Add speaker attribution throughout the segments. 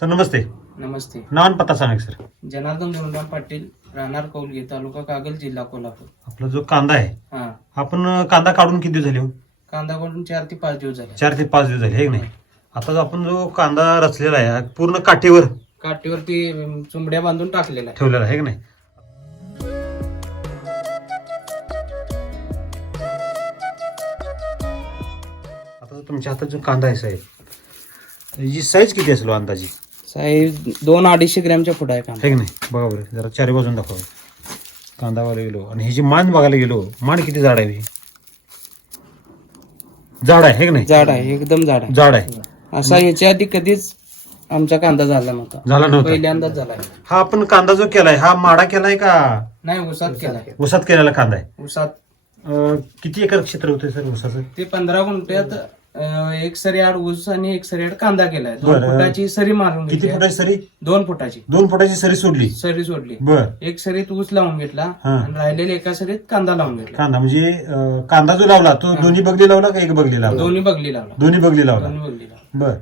Speaker 1: Sir नमस्ते.
Speaker 2: नमस्ते.
Speaker 1: नाव पत्ता सांगा सर.
Speaker 2: जनार्दन धोंडराम पाटील राहणार कौलगे तालुका कागल जिल्हा कोल्हापूर.
Speaker 1: आपला जो कांदा आहे
Speaker 2: हा.
Speaker 1: आपण कांदा काढून किती दिवस झाले हो?
Speaker 2: कांदा काढून चार ते पाच दिवस झाले.
Speaker 1: चार ते पाच दिवस झाले हे नाही? आता जो आपण जो कांदा रचलेला आहे हा पूर्ण काठीवर
Speaker 2: काठीवरती अं, चुंबड्या बांधून टाकलेला आहे.
Speaker 1: ठेवलेला आहे की नाही? आता जो तुमच्या हातात जो कांदा आहे साहेब याची साईज किती असेल हो अंदाजी?
Speaker 2: साईज दोन अडीचशे ग्रॅमच्या पुढे आहे कांदा.
Speaker 1: आहे की नाही? बघा बरं जरा चारी बाजून दाखवा. कांदा बघायला गेलो आणि ह्याची मान बघायला गेलो मान किती जाड आहे ही? जाड आहे हे की नाही?
Speaker 2: झाड आहे एकदम झाड आहे.
Speaker 1: जाड आहे.
Speaker 2: असा याच्या आधी कधीच आमचा कांदा झाला नव्हता.
Speaker 1: झाला नव्हता.
Speaker 2: पहिल्यांदाच झाला आहे.
Speaker 1: हा आपण कांदा जो केलाय हा माडा केलाय का?
Speaker 2: नाही उसात केलाय.
Speaker 1: उसात केलेला कांदा आहे.
Speaker 2: उसात
Speaker 1: अं, किती एकर क्षेत्र होते सर उसाचं
Speaker 2: ते पंधरा गुंठ्यात एक सरी आड ऊस आणि एक सरी आड कांदा केलाय. दोन
Speaker 1: बरं.
Speaker 2: फुटाची सरी मारून
Speaker 1: किती
Speaker 2: घेतली.
Speaker 1: फुटाची सरी?
Speaker 2: दोन फुटाची.
Speaker 1: दोन फुटाची सरी सोडली.
Speaker 2: सरी सोडली.
Speaker 1: बर.
Speaker 2: एक सरीत ऊस लावून घेतला
Speaker 1: हा.
Speaker 2: आणि राहिलेल्या एका सरीत कांदा लावून घेतला.
Speaker 1: कांदा म्हणजे अं, कांदा जो लावला तो दोन्ही बगली लावला का एक बगली लावला?
Speaker 2: दोन्ही बगली लावला.
Speaker 1: दोन्ही बगली लावला.
Speaker 2: दोन्ही बगली लावला.
Speaker 1: बर.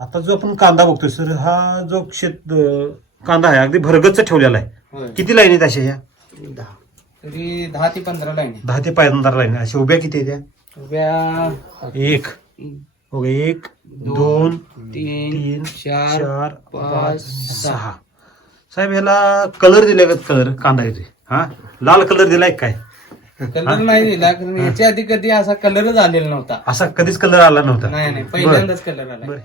Speaker 1: आता जो आपण कांदा बघतोय सर हा जो शेत अं, कांदा आहे अगदी भरगच्च ठेवलेला आहे.
Speaker 2: होय.
Speaker 1: किती लाईन आहेत अशा ह्या?
Speaker 2: तरी दहा ते पंधरा लाईन
Speaker 1: दहा ते पंधरा लाईन अशा उभ्या किती आहेत त्या
Speaker 2: उभ्या
Speaker 1: एक. हो एक दोन
Speaker 2: तीन
Speaker 1: तीन
Speaker 2: चार
Speaker 1: चार
Speaker 2: पाच,
Speaker 1: सहा. साहेब ह्याला कलर दिलाय का कलर कांदा येते हा? लाल कलर दिलाय काय?
Speaker 2: कलर नाही दिला कारण याच्या आधी कधी असा कलरच आलेला नव्हता.
Speaker 1: असा कधीच कलर आला नव्हता.
Speaker 2: नाही नाही. पहिल्यांदाच कलर आला
Speaker 1: बरं.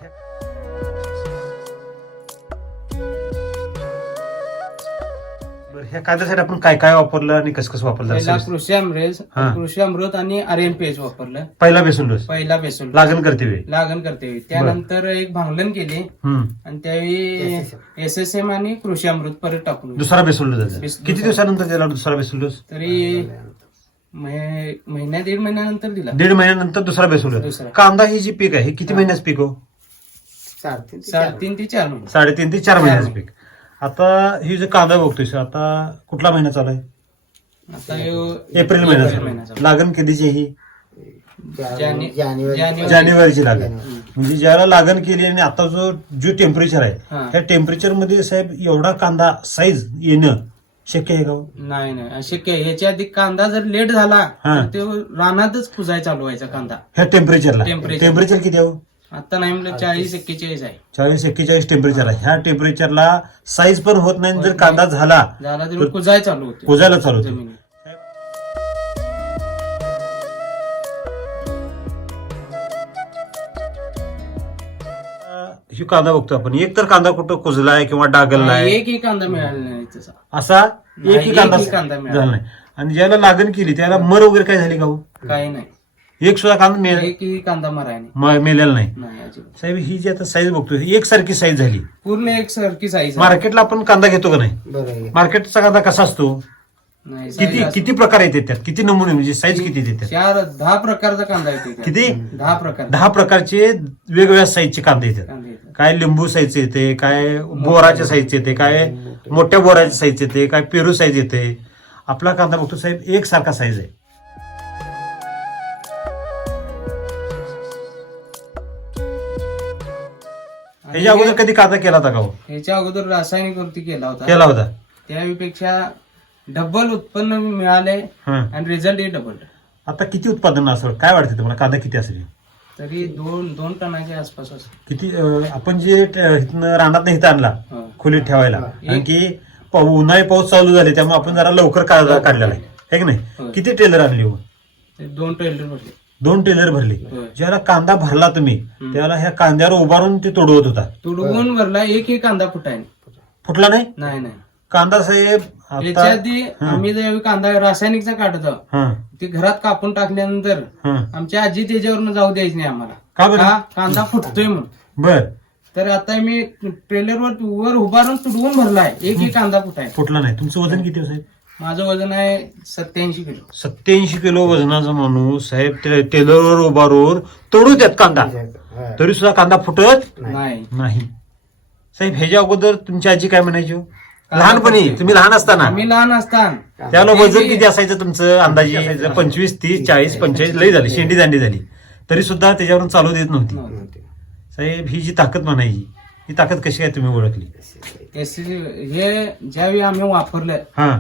Speaker 1: बरं, ह्या कांद्यासाठी आपण काय काय वापरलं आणि कसं कसं वापरलं?
Speaker 2: पहिला? कृषी अमृत
Speaker 1: हा.
Speaker 2: कृषी अमृत आणि आर्यन पेज वापरलं.
Speaker 1: पहिला बेसून डोस.
Speaker 2: पहिला बेसून
Speaker 1: लागण करते वेळी
Speaker 2: लागण करते वेळी. त्यानंतर एक भांगलन केली.
Speaker 1: हम्म.
Speaker 2: आणि त्यावेळी एस एस एम आणि कृषी अमृत परत टाकून दिलं.
Speaker 1: दुसरा बेसून डोस
Speaker 2: बेस-
Speaker 1: किती दिवसानंतर त्याला दुसरा बेसून डोस?
Speaker 2: तरी महि- महिन्या दीड महिन्यानंतर दिला.
Speaker 1: दीड महिन्यानंतर दुसरा बेसून डोस.
Speaker 2: दुसरा.
Speaker 1: कांदा ही जी पीक आहे हे किती महिन्याच पीक हो?
Speaker 2: साडेतीन ते चार महिने.
Speaker 1: साडेतीन ते चार
Speaker 2: चार
Speaker 1: महिन्याचं
Speaker 2: महिने.
Speaker 1: पीक. आता ही जो कांदा बघतोय सर आता कुठला महिना चालू आहे
Speaker 2: आता
Speaker 1: एप्रिल महिना
Speaker 2: एप्रिल
Speaker 1: चालू
Speaker 2: महिना
Speaker 1: आहे.
Speaker 2: चालू.
Speaker 1: लागण कधीची ही
Speaker 2: जाने- जानेवारी-
Speaker 1: जानेवारीची लागण. म्हणजे ज्याला लागण केली आणि आता जो जो टेम्परेचर आहे
Speaker 2: हा.
Speaker 1: त्या टेम्परेचरमध्ये साहेब एवढा कांदा साईज येणं शक्य आहे का हो?
Speaker 2: नाही नाही अशक्य आहे. याच्या आधी कांदा जर लेट झाला
Speaker 1: हा.
Speaker 2: तर ते रानातच कुजाय चालू व्हायचा कांदा
Speaker 1: ह्या टेम्परेचरला
Speaker 2: Temperature.
Speaker 1: टेम्परेचर किती आहे हो?
Speaker 2: आता नाही म्हणलं चाळीस एक्केचाळीस आहे.
Speaker 1: चाळीस एक्केचाळीस टेम्परेचर आहे. ह्या टेम्परेचरला साईज पण होत नाही जर कांदा झाला
Speaker 2: झाला तरी कुजाय चालू होते.
Speaker 1: कुजायला चालू होते. ही कांदा बघतो आपण. एक तर कांदा कुठं कुजलाय किंवा डागललाय?
Speaker 2: एकही कांदा मिळाला नाही तसा
Speaker 1: असा एकही कांदा
Speaker 2: कांदा मिळाला.
Speaker 1: नाही. आणि ज्याला लागण केली त्याला मर वगैरे काय झाली का हो?
Speaker 2: काही नाही.
Speaker 1: एक सुद्धा कांदा मे-
Speaker 2: एकही कांदा मराय नाही
Speaker 1: म- मेलेला नाही.
Speaker 2: नाही अजिबात.
Speaker 1: साहेब ही जी आता साईज बघतोय एक सारखी साईज झाली.
Speaker 2: पूर्ण एक सारखी साईज
Speaker 1: मार्केटला आपण कांदा घेतो का नाही? मार्केटचा कांदा कसा असतो?
Speaker 2: नाही
Speaker 1: किती
Speaker 2: size
Speaker 1: किती प्रकार येतात त्यात किती नमुने म्हणजे साईज किती येतात
Speaker 2: चार दहा प्रकारचा कांदा येतो.
Speaker 1: किती?
Speaker 2: दहा प्रकार.
Speaker 1: दहा प्रकारचे वेगवेगळ्या साईजचे कांदे येतात.
Speaker 2: कांदे येतात.
Speaker 1: काय लिंबू साईज येते काय बोराच्या साईज येते काय मोठ्या बोराच्या साईज येते काय पेरू साईज येते. आपला कांदा बघतो साहेब एक सारखा साईज आहे. ह्याच्या अगोदर कधी कांदा केला होता का हो?
Speaker 2: ह्याच्या अगोदर रासायनिक वरती केला होता.
Speaker 1: केला होता.
Speaker 2: त्यापेक्षा डबल उत्पन्न मिळाले
Speaker 1: हं.
Speaker 2: आणि रिझल्ट डबल
Speaker 1: आता किती उत्पादन असेल? काय वाटतं तुम्हाला? कांदा किती असेल?
Speaker 2: तरी दोन दोन टनाच्या आसपास असेल.
Speaker 1: किती अं, आपण जे ट- इथनं रानात इथं आणला
Speaker 2: हो.
Speaker 1: खोलीत ठेवायला कारण की पाऊ- उन्हाळी पाऊस चालू झाले त्यामुळे आपण जरा लवकर कांदा काढलेला आहे. हे की नाही?
Speaker 2: होय.
Speaker 1: किती टेलर आणले हो?
Speaker 2: ते दोन ट्रेलर भरले.
Speaker 1: दोन टेलर भरले.
Speaker 2: होय.
Speaker 1: ज्याला कांदा भरला तुम्ही त्याला ह्या कांद्यावर उभारून ते तोडवत होता.
Speaker 2: तुडवून भरला एकही कांदा फुटाय
Speaker 1: फुटला नाही?
Speaker 2: नाही नाही.
Speaker 1: कांदा साहेब
Speaker 2: याच्या
Speaker 1: आता
Speaker 2: आधी आम्ही ज्यावेळी कांदा रासायनिकचा काढतो
Speaker 1: हं,
Speaker 2: ते घरात कापून टाकल्यानंतर
Speaker 1: हं.
Speaker 2: आमची आजी त्याच्यावरनं जाऊ द्यायची नाही
Speaker 1: का
Speaker 2: आम्हाला
Speaker 1: बरं?
Speaker 2: का? कांदा फुटतोय म्हणून.
Speaker 1: बर.
Speaker 2: तर आता मी ट्रेलरवर वर उभारून तुडवून भरलाय एकही कांदा फुटाय
Speaker 1: फुटला नाही. तुमचं वजन किती हो साहेब?
Speaker 2: माझं वजन आहे सत्याऐंशी किलो.
Speaker 1: सत्याऐंशी किलो वजनाचा माणूस साहेब ते टेलरवर उभारून तोडू त्यात कांदा. तरी सुद्धा कांदा फुटत
Speaker 2: नाही.
Speaker 1: नाही. साहेब ह्याच्या अगोदर तुमची आजी काय म्हणायची? हो? लहानपणी तुम्ही लहान असताना.
Speaker 2: आम्ही लहान असताना.
Speaker 1: त्याला वजन किती असायचं तुमचं? अंदाजे असायचं? पंचवीस तीस चाळीस पंचेचाळीस लई झाली. शेंडी दांडी झाली. तरी सुद्धा त्याच्यावरून चालू देत नव्हती. साहेब ही जी ताकद म्हणायची ही ताकद कशी काय तुम्ही ओळखली?
Speaker 2: कशी हे ज्यावेळी आम्ही वापरलं
Speaker 1: हा.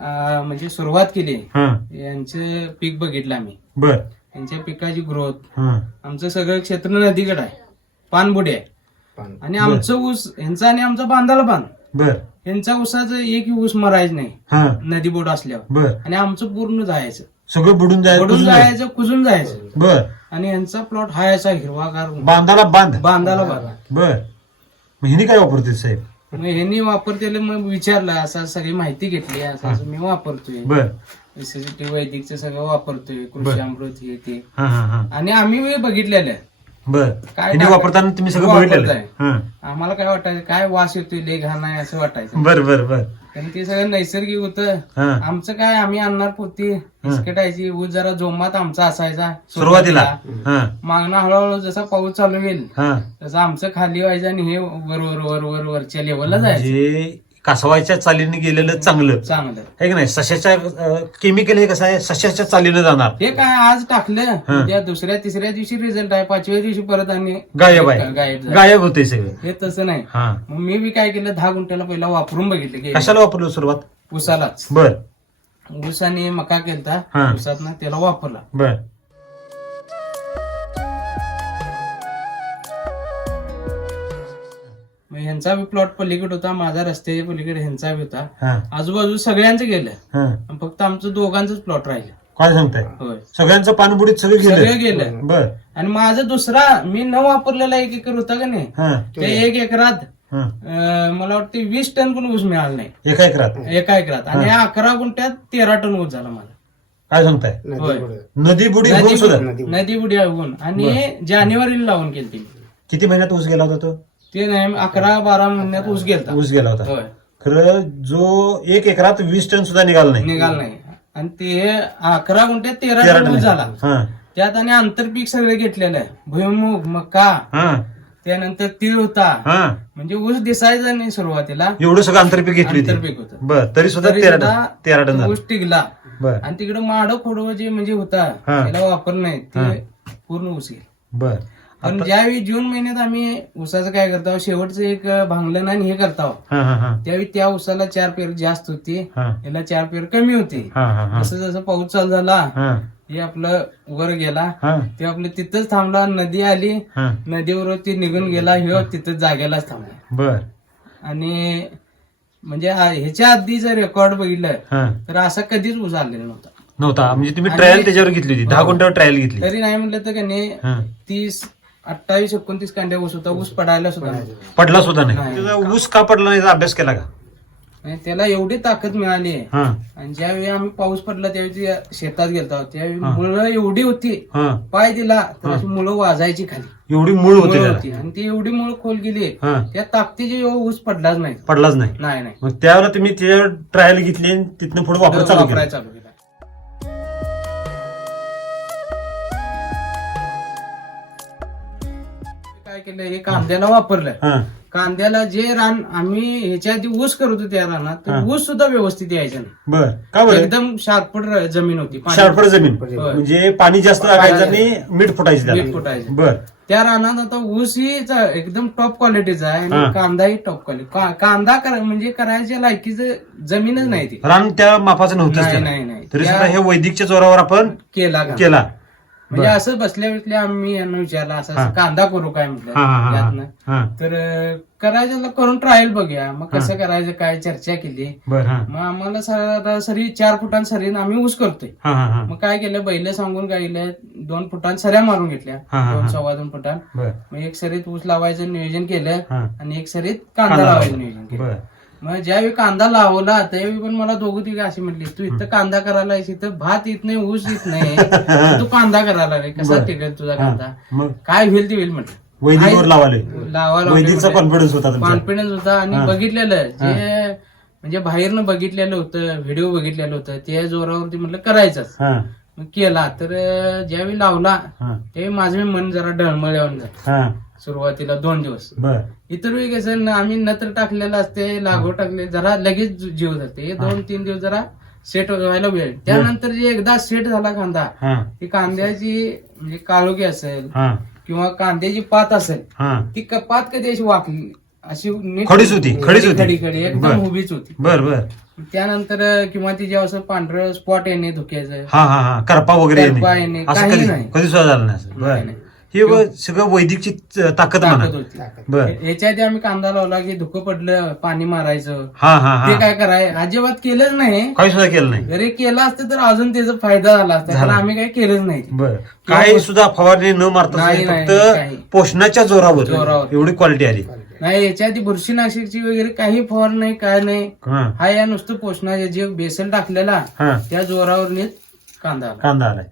Speaker 2: अं, म्हणजे सुरुवात केली.
Speaker 1: हा.
Speaker 2: यांचं पीक बघितलं आम्ही.
Speaker 1: बर.
Speaker 2: यांच्या पिकाची ग्रोथ.
Speaker 1: हा.
Speaker 2: आमचं सगळं क्षेत्र नदीकडे आहे. पानबुडी आहे. आणि आमचं ऊस यांचा आणि आमचा बांधाला बांध
Speaker 1: बर.
Speaker 2: यांचा ऊसाचं एक ऊस मरायचं नाही.
Speaker 1: हा.
Speaker 2: नदी बोट असल्यावर.
Speaker 1: बर.
Speaker 2: आणि आमचं पूर्ण जायचं.
Speaker 1: सगळं बुडून जायचं
Speaker 2: पडून
Speaker 1: कुजून जायचं.
Speaker 2: जायचं कुजून जायचं.
Speaker 1: बर.
Speaker 2: आणि यांचा प्लॉट हायचा हिरवागार
Speaker 1: बांधाला बांध.
Speaker 2: बांधाला बांधा.
Speaker 1: बर. मग हिने काय वापरते साहेब?
Speaker 2: मग ह्यांनी वापरतेले मग विचारलं असं सगळी माहिती घेतली असं असं मी वापरतोय.
Speaker 1: बर.
Speaker 2: एसएसटी वैदिकचं सगळं वापरतोय कृषी अमृत हे ते.
Speaker 1: हा हा हा.
Speaker 2: आणि आम्ही बघितलेलं
Speaker 1: बर.
Speaker 2: काय टाक-
Speaker 1: वापरताना तुम्ही सगळं बघितलेलं.
Speaker 2: वापरताय.
Speaker 1: हा.
Speaker 2: आम्हाला काय वाटायचं? काय वास येतोय? लय घाण आहे असं वाटायचं.
Speaker 1: बर बर बर.
Speaker 2: कारण ते सगळं नैसर्गिक होतं.
Speaker 1: हा.
Speaker 2: आमचं काय? आम्ही आणणार पोती बिस्किटायची ऊस जरा जोमात आमचा असायचा.
Speaker 1: सुरुवातीला. हा.
Speaker 2: मागणं हळूहळू जसा पाऊस चालू होईल
Speaker 1: हा.
Speaker 2: तसं आमचं खाली व्हायचं आणि हे वर वर वर वर वरच्या लेवलला जायचं.
Speaker 1: म्हणजे कासवाच्या चालीने गेलेलं चांगलं.
Speaker 2: चांगलं.
Speaker 1: आहे की नाही? सशाच्या केमिकल हे कसं आहे? सशाच्या चालीनं जाणार.
Speaker 2: हे काय आज टाकलं? त्या दुसऱ्या तिसऱ्या दिवशी रिझल्ट आहे. पाचव्या दिवशी परत आणि
Speaker 1: गायब आहे.
Speaker 2: गायब झालं.
Speaker 1: गायब होते सगळं.
Speaker 2: हे तसं नाही.
Speaker 1: हा.
Speaker 2: मग मी बी काय केलं? दहा गुंठ्याला पहिला वापरून बघितलं की
Speaker 1: कशाला वापरलं सुरुवात?
Speaker 2: ऊसालाच
Speaker 1: बर.
Speaker 2: ऊस आणि मका केलता.
Speaker 1: हा.
Speaker 2: ऊसात ना त्याला वापरला.
Speaker 1: बर.
Speaker 2: ह्यांचा बी प्लॉट पलीकडे होता माझा रस्त्याच्या पलीकडे ह्यांचा बी होता.
Speaker 1: हा.
Speaker 2: आजूबाजू सगळ्यांचं गेलं.
Speaker 1: हा.
Speaker 2: आणि फक्त आमचं दोघांचंच प्लॉट राहिलं.
Speaker 1: काय सांगताय?
Speaker 2: होय.
Speaker 1: सगळ्यांचं पाणबुडीत सगळं
Speaker 2: सगळं
Speaker 1: गेलं.
Speaker 2: गेलं
Speaker 1: बर.
Speaker 2: आणि माझा दुसरा मी न वापरलेला एक एकर होता का नाही?
Speaker 1: हा.
Speaker 2: ते एक एकरात
Speaker 1: हा.
Speaker 2: अं, मला वाटतं वीस टन पण ऊस मिळाला नाही.
Speaker 1: एका एकरात?
Speaker 2: एका एकरात. आणि या अकरा गुंठ्यात तेरा टन ऊस झाला मला
Speaker 1: काय सांगताय?
Speaker 2: होय.
Speaker 1: नदी बुडी होऊन सुद्धा?
Speaker 2: नदी बुडी होऊन. आणि जानेवारीला लावून केली
Speaker 1: किती महिन्यात ऊस गेला होता तो?
Speaker 2: ते नाही अकरा बारा महिन्यात ऊस गेलता.
Speaker 1: ऊस गेला होता.
Speaker 2: होय.
Speaker 1: खरं जो एक एकरात वीस टन सुद्धा निघाला नाही.
Speaker 2: निघाल नाही. आणि ते अकरा गुंठ्यात तेरा
Speaker 1: तेरा
Speaker 2: टन
Speaker 1: टन
Speaker 2: ऊस झाला.
Speaker 1: हा.
Speaker 2: त्यात आणि आंतरपीक सगळं घेतलेलं आहे. भुईमुग मका
Speaker 1: हा.
Speaker 2: त्यानंतर तीळ होता.
Speaker 1: हा.
Speaker 2: म्हणजे ऊस दिसायचा नाही सुरुवातीला.
Speaker 1: एवढं सगळं आंतरपीक घेतली होती.
Speaker 2: आंतरपीक होतं.
Speaker 1: बर तरी सुद्धा
Speaker 2: तरी
Speaker 1: तेरा
Speaker 2: सुद्धा
Speaker 1: टन तेरा टन झालं.
Speaker 2: ऊस टिकला.
Speaker 1: बर.
Speaker 2: आणि तिकडे माड खोडव जे म्हणजे होता
Speaker 1: हा.
Speaker 2: त्याला वापर नाही.
Speaker 1: हा.
Speaker 2: ते पूर्ण ऊस गेला.
Speaker 1: बर.
Speaker 2: पण ज्यावेळी जून महिन्यात आम्ही ऊसाचं काय करतो शेवटचं एक भांगलन आणि हे करतो.
Speaker 1: हा हा हा.
Speaker 2: त्यावेळी त्या ऊसाला चार पेर जास्त होती.
Speaker 1: हा.
Speaker 2: याला चार पेर कमी होती.
Speaker 1: हा हा हा.
Speaker 2: जसं जसं पाऊस चालू झाला
Speaker 1: हा.
Speaker 2: हे आपलं वर गेला.
Speaker 1: हा.
Speaker 2: ते आपलं तिथंच थांबला नदी आली.
Speaker 1: हा.
Speaker 2: नदीवर ती निघून गेला ह्यो तिथं जागेलाच थांबला.
Speaker 1: बर.
Speaker 2: आणि म्हणजे ह्याच्या आधी जर रेकॉर्ड बघितलं
Speaker 1: हा.
Speaker 2: तर असा कधीच ऊस आलेला नव्हता.
Speaker 1: नव्हता. म्हणजे तुम्ही ट्रायल त्याच्यावर घेतली होती दहा
Speaker 2: हो.
Speaker 1: गुंठ्यावर ट्रायल घेतली.
Speaker 2: तरी नाही म्हटलं तर का नाही
Speaker 1: हा.
Speaker 2: तीस अठ्ठावीस एकोणतीस कांड्या ऊस होता ऊस पडायला सुद्धा नव्हता.
Speaker 1: पडला सुद्धा नाही.
Speaker 2: नाही.
Speaker 1: त्याचा ऊस का पडला नाही याचा अभ्यास केला का?
Speaker 2: आणि त्याला एवढी ताकद मिळाली. आहे
Speaker 1: हा.
Speaker 2: आणि ज्यावेळी आम्ही पाऊस पडला त्यावेळी ते शेतात गेलतो. त्यावेळी
Speaker 1: हा.
Speaker 2: मुलं एवढी होती
Speaker 1: हा.
Speaker 2: पाय दिला तर
Speaker 1: हा.
Speaker 2: अशी मुलं वाजायची खाली.
Speaker 1: एवढी मूळ होती
Speaker 2: मुलं
Speaker 1: त्याला.
Speaker 2: होती. आणि ती एवढी मुलं खोल गेली
Speaker 1: हा.
Speaker 2: त्या ताकदीची ऊस पडलाच नाही.
Speaker 1: पडलाच नाही.
Speaker 2: नाही नाही.
Speaker 1: मग त्यावेळेला तुम्ही त्याच्यावर ट्रायल घेतली आणि तिथनं पुढे वापर चालू केला.
Speaker 2: वापरायला चालू केला. काय केलं हे कांद्याला वापरलं.
Speaker 1: हा.
Speaker 2: कांद्याला जे रान आम्ही ह्याच्या आधी ऊस करत होतो त्या रानात. तर ऊस सुद्धा व्यवस्थित यायचा नाही.
Speaker 1: बर. का बरं?
Speaker 2: एकदम शार्पट जमीन होती पाणी-
Speaker 1: शार्पड जमीन. म्हणजे पाणी जास्त लागायचं आणि मीठ फुटायचं
Speaker 2: मीठ
Speaker 1: त्याला
Speaker 2: फुटायचं.
Speaker 1: बर.
Speaker 2: त्या रानात आता ऊस ही चा- एकदम टॉप क्वालिटीचा आहे
Speaker 1: हा.
Speaker 2: आणि कांदाही टॉप क्वालिटी कांदा करा- म्हणजे करायच्या लायकीचं जमीनच नाही ती.
Speaker 1: रान त्या मापाचं नव्हतंच
Speaker 2: नाही. नाही नाही.
Speaker 1: तरी
Speaker 2: त्या-
Speaker 1: सुद्धा हे वैदिकच्या जोरावर आपण
Speaker 2: केला का?
Speaker 1: केला.
Speaker 2: म्हणजे. असं बसल्या बसल्या आम्ही यांना विचारलं असं. असं कांदा करू काय म्हटलं? यातनं. तर करायचं करून ट्रायल बघूया. मग कसं करायचं काय चर्चा केली? मग आम्हाला सरासरी चार फुटां सरी आम्ही ऊस करतोय. मग काय केलं बैल सांगून काय केलं दोन फुटां सऱ्या मारून घेतल्या. दोन. सव्वा दोन फुटां
Speaker 1: बर.
Speaker 2: मग एक सरीत ऊस लावायचं नियोजन केलं आणि एक सरीत कांदा लावायचं नियोजन केलं. मग ज्यावेळी कांदा लावला त्यावेळी पण मला दोघं तिघे अशी म्हटली तू इथं कांदा करायला आहेस, इथं भात येत नाही ऊस येत नाही तू कांदा करायला रे कसा
Speaker 1: बरं.
Speaker 2: टिकल तुझा
Speaker 1: हा.
Speaker 2: कांदा?
Speaker 1: मग?
Speaker 2: काय होईल ते होईल म्हटलं.
Speaker 1: लावाले वैदिकचा कॉन्फिडन्स होता तुमचा.
Speaker 2: कॉन्फिडन्स होता आणि. बघितलेलं जे म्हणजे बाहेरनं बघितलेलं होतं व्हिडिओ बघितलेलं होतं त्या जोरावरती म्हटलं करायचंच.
Speaker 1: हा.
Speaker 2: केला तर ज्यावेळी लावला
Speaker 1: हा.
Speaker 2: त्यावेळी माझं मन जरा डळमळल्यावर झालं
Speaker 1: हा.
Speaker 2: सुरुवातीला दोन दिवस.
Speaker 1: बर.
Speaker 2: इतर वेळी कसं न- आम्ही नत्र टाकलेलं असते लागवड टाकले जरा लगेच जु- जीव जाते. हे. दोन तीन दिवस जरा सेट व्हायला वेळ. त्यानंतर जे एकदा सेट झाला कांदा
Speaker 1: हा.
Speaker 2: ती कांद्याची म्हणजे काळोखी असेल
Speaker 1: हा.
Speaker 2: किंवा कांद्याची पात असेल
Speaker 1: हा.
Speaker 2: ती क- पात कधी अशी वाकली अशी नीट-
Speaker 1: खडीच होती, खडीच होती.
Speaker 2: खडी खडी एकदम
Speaker 1: बर.
Speaker 2: उभीच होती
Speaker 1: बर बर
Speaker 2: त्यानंतर किंवा तिचे असं पांढरं स्पॉट येणे धुक्याचं
Speaker 1: हा हा हा करपा वगैरे
Speaker 2: करपा
Speaker 1: येणे.
Speaker 2: येणे,
Speaker 1: असं
Speaker 2: काही
Speaker 1: कधी
Speaker 2: नाही.
Speaker 1: कधी सुद्धा झालं नाही असं. बर
Speaker 2: नाही, नाही.
Speaker 1: हे व- सगळं वैदिकची ताकद
Speaker 2: ताकद
Speaker 1: म्हणा
Speaker 2: होती
Speaker 1: बर
Speaker 2: याच्या आधी आम्ही कांदा लावला की धुकं पडलं पाणी मारायचं
Speaker 1: हा हा
Speaker 2: ते
Speaker 1: हा
Speaker 2: काय कराय अजिबात केलंच नाही
Speaker 1: काही सुद्धा केलं नाही
Speaker 2: जरी केलं असतं तर अजून त्याचा फायदा झाला असता पण
Speaker 1: झाला.
Speaker 2: आम्ही काही केलंच नाही
Speaker 1: बर काही सुद्धा फवारणी न मारता
Speaker 2: नाही, नाही,
Speaker 1: फक्त
Speaker 2: काही.
Speaker 1: पोषणाच्या जोरावर
Speaker 2: जोरावर.
Speaker 1: एवढी क्वालिटी आली
Speaker 2: नाही याच्या आधी बुरशीनाशकची वगैरे काही फवार नाही काय नाही.
Speaker 1: हा.
Speaker 2: हा या नुसतं पोषणाचे जे बेसल टाकलेला
Speaker 1: हा.
Speaker 2: त्या जोरावर नीट कांदा आला.
Speaker 1: कांदा आलाय.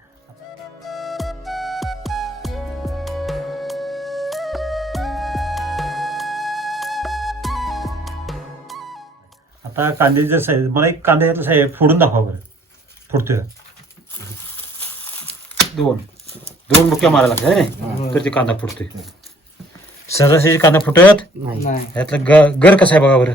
Speaker 1: आता कांद्याची साईज मला एक कांद्याचं साईज फोडून दाखवा बरं. फोडतोय. दोन. दोन बुक्या मारायला लागतात है ना तर ते कांदा फुटतोय सहजासहजी कांदा फुटत?
Speaker 2: नाही.
Speaker 1: यातला ग- गर कसा आहे बघा बरं?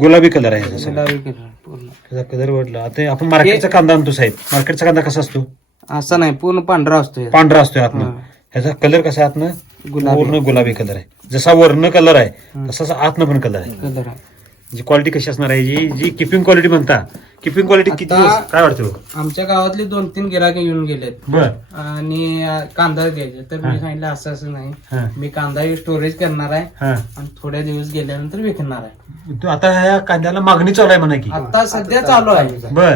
Speaker 1: गुलाबी कलर आहे याचा सगळा.
Speaker 2: गुलाबी कलर पूर्ण.
Speaker 1: त्याचा कलर वाटला आता आपण मार्केटचा कांदा आणतो साहेब. मार्केटचा कांदा कसा असतो?
Speaker 2: असा नाही पूर्ण पांढरा असतो
Speaker 1: पांढरा असतोय आतनं
Speaker 2: हा.
Speaker 1: ह्याचा कलर कसा आहे आतनं
Speaker 2: गुलाबी.
Speaker 1: पूर्ण गुलाबी कलर आहे. जसा वर्ण कलर आहे तसाच आतनं पण कलर आहे.
Speaker 2: कलर
Speaker 1: जी क्वालिटी कशी असणार आहे? जी जी किपिंग क्वालिटी म्हणता. किपिंग क्वालिटी किती
Speaker 2: आता-?
Speaker 1: काय वाटतं? बघ?
Speaker 2: आमच्या गावातले दोन तीन गिराके येऊन गेलेत.
Speaker 1: बर.
Speaker 2: आणि अं, कांदा घ्यायचे. तर. मी सांगितलं असं असं नाही.
Speaker 1: हा.
Speaker 2: मी कांदा स्टोरेज करणार आहे
Speaker 1: हा.
Speaker 2: आणि थोड्या दिवस गेल्यानंतर विकणार आहे.
Speaker 1: तू आता ह्या कांद्याला मागणी चालू आहे म्हणा की.
Speaker 2: आता सध्या चालू आहे.
Speaker 1: बर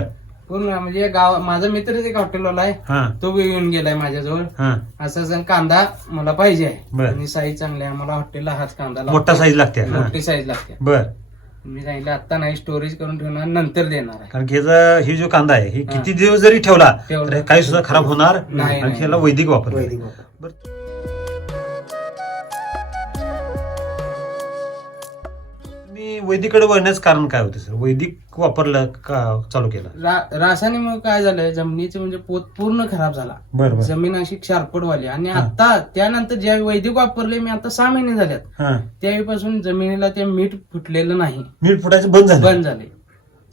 Speaker 2: पूर्ण म्हणजे गाव माझा मित्रच एक हॉटेलवाला आहे.
Speaker 1: हा.
Speaker 2: तो बी येऊन गेलाय माझ्याजवळ.
Speaker 1: हा.
Speaker 2: असं असं कांदा मला पाहिजे आहे.
Speaker 1: बर.
Speaker 2: आणि साईज चांगली आहे. मला हॉटेलला हाच कांदा लागतो.
Speaker 1: मोठा साईज लागते हा.
Speaker 2: मोठी साईज लागते.
Speaker 1: बर.
Speaker 2: मी सांगितलं आता नाही स्टोरेज करून ठेवणार नंतर देणार आहे
Speaker 1: कारण की ही जो कांदा आहे ही किती दिवस जरी ठेवला
Speaker 2: ठेवला.
Speaker 1: तर काही सुद्धा खराब होणार
Speaker 2: नाही,
Speaker 1: आणि
Speaker 2: नाही.
Speaker 1: ह्याला वैदिक वापर
Speaker 3: वैदिक वापर.
Speaker 1: बरं. वैदिकडे वळण्याचं कारण काय होतं सर? वैदिक वापरलं का चालू केलं?
Speaker 2: रा- रासायनिकमुळे काय झालंय जमिनीचं म्हणजे पोत पूर्ण खराब झाला.
Speaker 1: बरं बरं.
Speaker 2: जमीन अशी क्षारपड व्हाली आणि
Speaker 1: हा.
Speaker 2: आता त्यानंतर ज्या वैदिक वापरले मी आता सहा महिने झाल्यात
Speaker 1: हा.
Speaker 2: त्यावेळीपासून जमिनीला ते मीठ फुटलेलं नाही.
Speaker 1: मीठ फुटायचं बंद झालं.
Speaker 2: बंद झाले.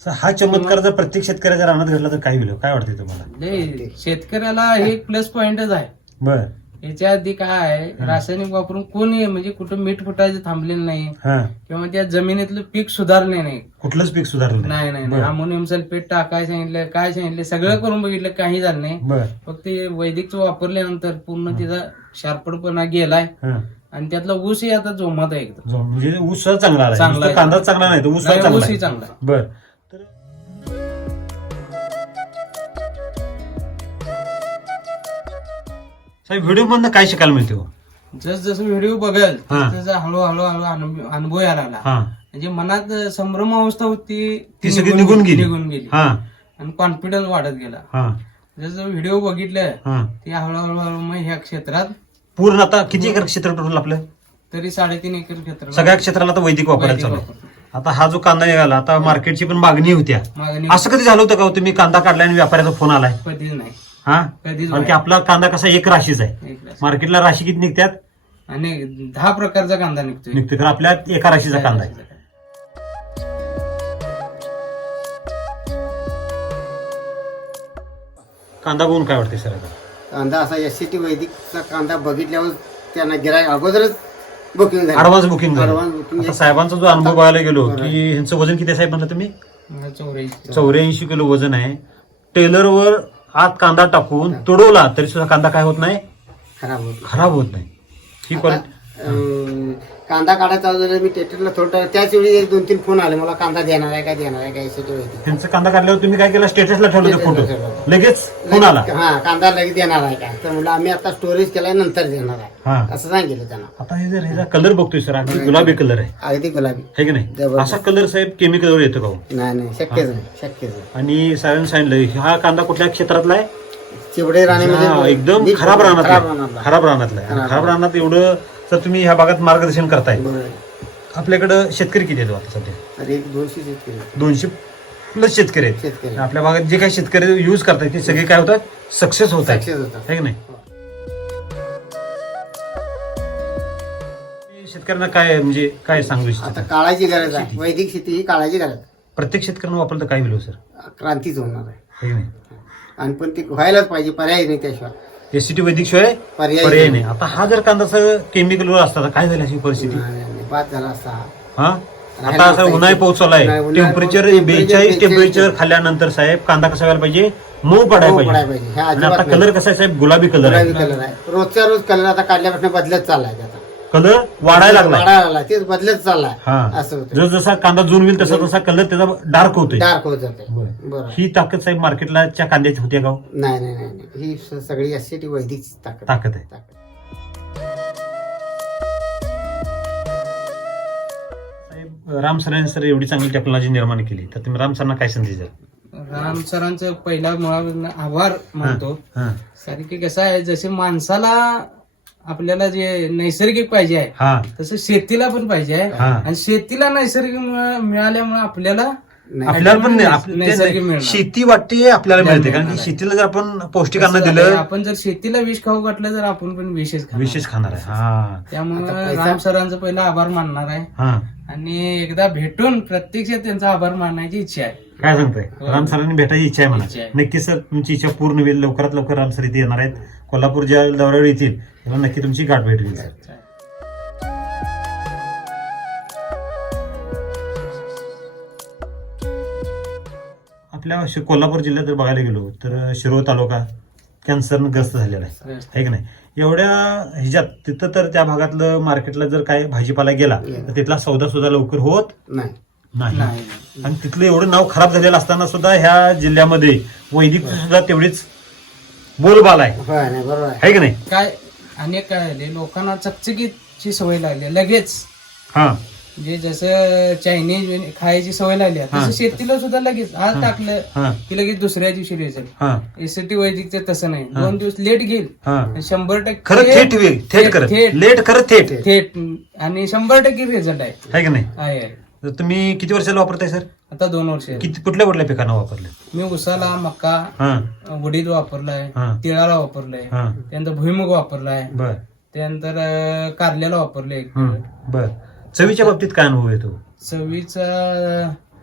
Speaker 1: सर, हा चमत्कार जर प्रत्येक शेतकऱ्याच्या रानात घडला तर काय होईल. काय वाटतंय तुम्हाला?
Speaker 2: लय शेतकऱ्याला हे एक प्लस पॉइंटच आहे.
Speaker 1: बर.
Speaker 2: याच्या आधी काय आहे रासायनिक वापरून कोणी म्हणजे कुठं मीठ फुटायचं थांबलेलं नाही
Speaker 1: हा.
Speaker 2: किंवा त्या जमिनीतलं पीक सुधारले नाही.
Speaker 1: कुठलंच पीक सुधारलं
Speaker 2: नाही. नाही
Speaker 1: बरं.
Speaker 2: अमोनियम सल्फेट टाकाय सांगितलं काय सांगितलं सगळं करून बघितलं काही झालं नाही.
Speaker 1: बर.
Speaker 2: फक्त हे वैदिकचं वापरल्यानंतर पूर्ण तिचा शार्पडपणा गेलाय.
Speaker 1: हा.
Speaker 2: आणि त्यातला ऊसही आता जोमात आहे एकदम.
Speaker 1: म्हणजे ऊस चांगला आला
Speaker 2: चांगला आहे.
Speaker 1: कांदा चांगला नाही तर ऊस
Speaker 2: नाही,
Speaker 1: चांगला
Speaker 2: ऊसही. चांगला आहे.
Speaker 1: बर. साहेब व्हिडिओ मधनं काय शिकायला मिळते हो?
Speaker 2: जस जसं व्हिडिओ बघल
Speaker 1: हा.
Speaker 2: तसं हळूहळू हळू अनुभव अनुभव यायला लागला.
Speaker 1: हा.
Speaker 2: म्हणजे मनात संभ्रम अवस्था होती
Speaker 1: ती सगळी निघून गेली.
Speaker 2: निघून गेली.
Speaker 1: हा.
Speaker 2: आणि कॉन्फिडन्स वाढत गेला.
Speaker 1: हा.
Speaker 2: जसं व्हिडिओ बघितलं
Speaker 1: हा.
Speaker 2: ते हळूहळू हळू मग ह्या क्षेत्रात
Speaker 1: पूर्ण आता किती एकर क्षेत्र टोटल आपलं?
Speaker 2: तरी साडेतीन एकर क्षेत्र.
Speaker 1: सगळ्या क्षेत्राला आता वैदिक वापरायला चालू आहे. आता हा जो कांदा निघाला आता मार्केटची पण मागणी होत्या
Speaker 2: मागणी
Speaker 1: असं कधी झालं होतं का हो, तुम्ही कांदा काढला आणि व्यापाऱ्याचा फोन आलाय?
Speaker 2: कधीच नाही.
Speaker 1: हा?
Speaker 2: कधीच
Speaker 1: कारण की. आपला कांदा कसा एक राशीचा आहे.
Speaker 2: एक रास.
Speaker 1: मार्केटला राशी किती निघतात
Speaker 2: आणि दहा प्रकारचा कांदा निघतोय.
Speaker 1: निघते तर आपल्या एका राशीचा कांदा आहे. कांदा. बघून काय वाटते सर आता?
Speaker 3: कांदा असा एस सी टी वैदिकचा कांदा बघितल्यावर त्यांना गिराय अगोदरच बुकिंग झालं.
Speaker 1: ऍडव्हान्स बुकिंग झालं.
Speaker 3: Advance booking
Speaker 1: आता साहेबांचा जो अनुभव बघायला गेलो की ह्यांचं वजन किती आहे साहेब म्हणलं तुम्ही?
Speaker 2: चौऱ्याऐंशी.
Speaker 1: चौऱ्याऐंशी किलो वजन आहे. टेलरवर आत कांदा टाकून तुडवला तरी सुद्धा कांदा काय होत नाही?
Speaker 3: खराब होत
Speaker 1: खराब होत नाही. ही क्वालिटी
Speaker 3: कांदा काढायचा झालं मी टेटरला थोडं त्याच वेळी एक दोन तीन फोन आले. मला कांदा देणार आहे का देणार आहे का एस सी टी वैदिक
Speaker 1: त्यांचं कांदा काढल्यावर तुम्ही काय केलं? स्टेटसला ठेवलं ते फोटो. लगेच फोन आला.
Speaker 3: हा कांदा लगेच देणार आहे का? तर म्हणलं आम्ही आता स्टोरेज केलाय नंतर देणार आहे.
Speaker 1: हा.
Speaker 3: असं सांगितलं त्यांना.
Speaker 1: आता हे जर ह्याचा कलर बघतोय सर अगदी गुलाबी कलर आहे.
Speaker 3: अगदी गुलाबी.
Speaker 1: है की नाही?
Speaker 3: जबरदस्त.
Speaker 1: असा कलर साहेब केमिकलवर येतो का हो?
Speaker 3: नाही नाही शक्यच नाही शक्यच नाही.
Speaker 1: आणि साहेबांनी सांगितलं हा कांदा कुठल्या क्षेत्रातला आहे?
Speaker 3: चिवडे
Speaker 1: हा,
Speaker 3: राणे
Speaker 1: एकदम खराब रानातला आहे. खराब रानातला. आहे.
Speaker 3: खराब
Speaker 1: खराब रानात एवढं तर तुम्ही ह्या भागात मार्गदर्शन करताय.
Speaker 3: बरोबर
Speaker 1: आपल्याकडं शेतकरी किती आहेत हो आता सध्या?
Speaker 3: अरे एक दोनशे शेतकरी
Speaker 1: दोनशे प्लस शेतकरी आहेत.
Speaker 3: शेतकरी
Speaker 1: आपल्या भागात जे काही शेतकरी युज करतात ते सगळे काय होतात? सक्सेस होत आहेत.
Speaker 3: सक्सेस होता
Speaker 1: है की नाही? शेतकऱ्यांना काय म्हणजे काय सांगू इच्छिता?
Speaker 3: आता काळाची गरज आहे. वैदिक शेती ही काळाची गरज. आहे.
Speaker 1: प्रत्येक शेतकऱ्यांना वापरलं तर काय होईल हो, सर?
Speaker 3: क्रांतीच होणार आहे.
Speaker 1: हे नाही?
Speaker 3: आणि पण ती व्हायलाच पाहिजे पर्याय नाही त्याशिवाय.
Speaker 1: एसीटी वैदिक शिवाय
Speaker 3: पर्याय
Speaker 1: पर्याय
Speaker 3: नाही.
Speaker 1: आता हा जर कांदा सर केमिकलवर असता तर काय झाली अशी परिस्थिती.
Speaker 3: बाद झाला असता
Speaker 1: हा? आता असं. उन्हाळी पाऊस चालू आहे.
Speaker 3: उन्हाळी-
Speaker 1: टेम्परेचर बेचाळीस टेम्परेचर खाल्ल्यानंतर साहेब कांदा कसा व्हायला पाहिजे? मऊ पडायला
Speaker 3: मऊ पडायला
Speaker 1: पाहिजे.
Speaker 3: पाहिजे. हे
Speaker 1: आणि
Speaker 3: अजिबात
Speaker 1: आता
Speaker 3: नाही.
Speaker 1: कलर कसा आहे साहेब? गुलाबी कलर
Speaker 3: गुलाबी
Speaker 1: आहे
Speaker 3: कलर आहे. रोजच्या रोज कलर आता काढल्यापासून बदलत चाललाय. त्याचा
Speaker 1: कलर वाढायला लागलाय.
Speaker 3: तेच बदलत चाललाय.
Speaker 1: हा.
Speaker 3: असं होतं
Speaker 1: जस जसा कांदा जून होईल तसा तसा कलर त्याचा डार्क होतोय.
Speaker 3: डार्क होत जाते
Speaker 1: बरं.
Speaker 3: बरं.
Speaker 1: ही ताकद साहेब मार्केटला च्या कांद्याची होती का हो?
Speaker 3: नाही नाही नाही नाही. ही स- सगळी अशी ती वैदिक ताकद
Speaker 1: ताकद आहे.
Speaker 3: ताकद.
Speaker 1: साहेब राम सरांनी सर एवढी चांगली टेक्नॉलॉजी निर्माण केली. तर तुम्ही राम सरांना काय संदेश द्याल?
Speaker 2: राम सरांचं पहिला मुळात आभार मानतो.
Speaker 1: हा.
Speaker 2: कारण की कसं आहे जसे माणसाला आपल्याला जे नैसर्गिक पाहिजे आहे
Speaker 1: हा.
Speaker 2: तसं शेतीला पण पाहिजे आहे.
Speaker 1: हा.
Speaker 2: आणि शेतीला नैसर्गिक मिळा- मिळाल्यामुळे आपल्याला.
Speaker 1: आपल्याला पण नाही आप-
Speaker 2: नैसर्गिक मिळणार.
Speaker 1: शेती वाटते आपल्याला मिळते कारण की. शेतीला जर आपण पौष्टिक अन्न
Speaker 2: कसं झालंय,
Speaker 1: दिलं
Speaker 2: आपण जर शेतीला विष खाऊ घातलं तर आपण पण विषच खाणार.
Speaker 1: विशेष खाणार आहे. हा.
Speaker 3: आता
Speaker 2: त्यामुळे
Speaker 3: पैसा-
Speaker 2: राम सरांचं पहिला आभार मानणार आहे.
Speaker 1: हा.
Speaker 2: आणि एकदा भेटून प्रत्यक्षात त्यांचा आभार मानण्याची इच्छा आहे.
Speaker 1: काय सांगताय?
Speaker 2: हो.
Speaker 1: राम सरांनी भेटायची इच्छा आहे
Speaker 2: इच्छा आहे.
Speaker 1: नक्की सर तुमची इच्छा पूर्ण होईल. लवकरात लवकर राम सर इथे येणार आहेत. कोल्हापूर ज्या दौऱ्यावर येतील तेव्हा नक्की तुमची गाठ भेट होईल. सर आपल्या कोल्हापूर जिल्ह्यात जर बघायला गेलो तर शिरोळ तालुका कॅन्सरनं ग्रस्त झालेला आहे. आहे की नाही? एवढ्या ह्याच्यात तिथं तर त्या भागातलं मार्केटला जर काय भाजीपाला गेला तर तिथला सौदा सुद्धा लवकर होत
Speaker 3: नाही.
Speaker 1: आणि तिथलं एवढं नाव खराब झालेलं असताना सुद्धा ह्या जिल्ह्यामध्ये वैदिक सुद्धा तेवढीच बोलबाल आहे.
Speaker 3: होय नाही बरोबर आहे.
Speaker 1: की नाही?
Speaker 2: काय अनेक काय झाले लोकांना चकचकीची सवय लागली लगेच.
Speaker 1: हा.
Speaker 2: म्हणजे जसं चायनीज खायची सवय लागली आहे,
Speaker 1: हा.
Speaker 2: तसं शेतीला सुद्धा लगेच आज टाकलं
Speaker 1: हा.
Speaker 2: की लगेच दुसऱ्या दिवशी रिझल्ट
Speaker 1: हा.
Speaker 2: एसीटी वैदिकचं तसं नाही. दोन दिवस लेट घेईल
Speaker 1: हा.
Speaker 2: शंभर टक्के
Speaker 1: खरं थेट वेग थेट करत
Speaker 2: थेट-
Speaker 1: लेट करत थेट.
Speaker 2: थेट. आणि शंभर टक्के रिझल्ट आहे.
Speaker 1: आहे की नाही?
Speaker 2: आहे.
Speaker 1: तुम्ही किती वर्षाला वापरताय सर?
Speaker 2: आता दोन वर्ष.
Speaker 1: किती कुठल्या कुठल्या पिकांना वापरले?
Speaker 2: मी उसाला मका
Speaker 1: हा.
Speaker 2: उडीद वापरलाय
Speaker 1: हा.
Speaker 2: तिळाला वापरलाय
Speaker 1: हा.
Speaker 2: त्यानंतर भुईमुग वापरलाय
Speaker 1: बर.
Speaker 2: त्यानंतर अं, कारल्याला वापरले
Speaker 1: हम्म, बर. चवीच्या बाबतीत काय अनुभव येतो?
Speaker 2: चवीचा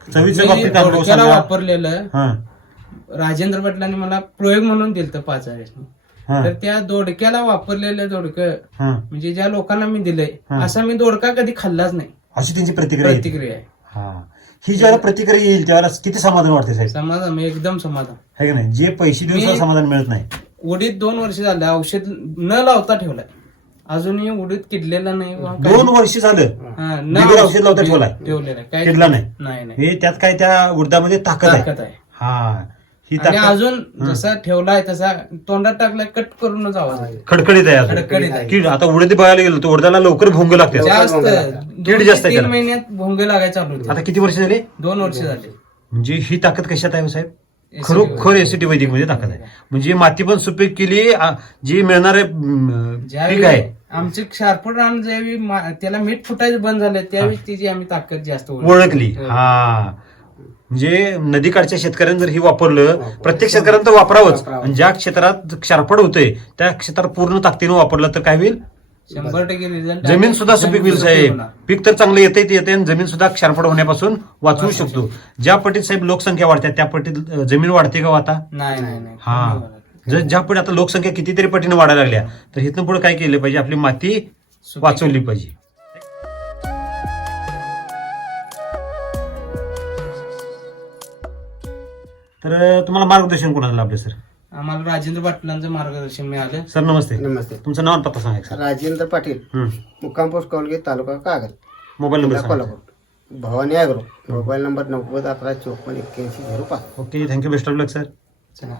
Speaker 1: चवीच्या
Speaker 2: मी
Speaker 1: बाबतीत अनुभव सांगा.
Speaker 2: वापरलेलं.
Speaker 1: हा.
Speaker 2: राजेंद्र पाटलांनी मला प्रयोग म्हणून दिलं पाच वेळेस
Speaker 1: हा.
Speaker 2: तर त्या दोडक्याला वापरलेलं दोडकं
Speaker 1: हा.
Speaker 2: म्हणजे ज्या लोकांना मी दिलंय
Speaker 1: हा.
Speaker 2: असा मी दोडका कधी खाल्लाच नाही.
Speaker 1: अशी त्यांची प्रतिक्रिया येते.
Speaker 2: प्रतिक्रिया आहे.
Speaker 1: हा. ही ज्यावेळेला प्रतिक्रिया येईल त्यावेळेला किती समाधान वाटते साहेब?
Speaker 2: समाधान मी एकदम समाधान.
Speaker 1: है की नाही? जे पैसे देऊन
Speaker 2: मी-
Speaker 1: सुद्धा समाधान मिळत नाही.
Speaker 2: उडीद दोन वर्ष झालं औषध न लावता ठेवलाय. अजूनही उडीद किडलेला नाही किंवा काही-
Speaker 1: दोन वर्ष झालं.
Speaker 2: हा, न
Speaker 1: बिगर औषध लावता ठेवलाय.
Speaker 2: ठेवलेला आहे.
Speaker 1: किडला नाही.
Speaker 2: नाही नाही.
Speaker 1: हे त्यात काय त्या उडदामध्ये ताकद आहे.
Speaker 2: ताकद आहे.
Speaker 1: ही.
Speaker 2: आणि
Speaker 1: ताकद.
Speaker 2: अजून जसा ठेवलाय तसा तोंडात टाकलाय कट करूनच आवाज आहे.
Speaker 1: खडखडीत आहे अजून.
Speaker 2: आहे.
Speaker 1: कीड आता उडदी बघायला गेलो तर उडदाला लवकर भोंग लागते.
Speaker 2: जास्त
Speaker 3: भोंगा
Speaker 2: दोन
Speaker 1: कीड
Speaker 2: ते
Speaker 1: जास्त आहे
Speaker 2: तीन
Speaker 1: त्याला.
Speaker 2: महिन्यात भोंगे लागायला चालू होते.
Speaker 1: आता किती वर्ष झाली?
Speaker 2: दोन वर्ष झाले.
Speaker 1: म्हणजे ही ताकद कशात आहे हो साहेब? खरोखर एसिटी वैदिकमध्ये ताकद आहे. म्हणजे माती पण सुपीक केली आ, जी मिळणारे पीक
Speaker 2: ज्यावेळी
Speaker 1: आहे.
Speaker 2: आमचे क्षारपट रान ज्यावेळी मा- त्याला मीठ फुटायचं बंद झालं त्यावेळी तिची आम्ही ताकद जास्त ओळखली.
Speaker 1: ओळखली. हा. म्हणजे नदीकाठच्या शेतकऱ्यांनी जर ही वापरलं प्रत्येक शेतकऱ्यांना तर वापरावंच.
Speaker 3: वापरावं.
Speaker 1: आणि ज्या क्षेत्रात क्षारपड होतंय त्या क्षेत्रात पूर्ण ताकदीनं वापरलं तर काय होईल?
Speaker 2: शंभर टक्के रिझल्ट
Speaker 1: जमीन सुद्धा सुपीक होईल साहेब पीक तर चांगलं येते ते येते आणि जमीन सुद्धा क्षारपड होण्यापासून वाचवू शकतो. ज्या पटीत साहेब लोकसंख्या वाढते त्या पटीत अं, जमीन वाढते का हो आता?
Speaker 2: नाही नाही नाही.
Speaker 1: हा. जर ज्या पटी आता लोकसंख्या कितीतरी पटीने वाढायला लागल्या तर इथनं पुढे काय केलं पाहिजे? आपली माती
Speaker 2: सुपीक.
Speaker 1: वाचवली पाहिजे. तर तुम्हाला मार्गदर्शन कोणाला लाभले सर?
Speaker 2: आम्हाला राजेंद्र पाटलांचं मार्गदर्शन मिळालं.
Speaker 1: सर नमस्ते.
Speaker 3: नमस्ते.
Speaker 1: तुमचं नाव आणि पत्ता सांगा एक सर
Speaker 3: राजेंद्र पाटील.
Speaker 1: हं.
Speaker 3: मुक्काम पोस्ट कॉलगे तालुका कागल
Speaker 1: मोबाईल नंबर
Speaker 3: जिल्हा
Speaker 1: सांगा.
Speaker 3: Kolhapur. Bhavani agro mobile number नव्वद अकरा चोपन्न एक्क्याऐंशी झिरो पाच.
Speaker 1: Okay thank you. Best of luck sir.
Speaker 2: चला.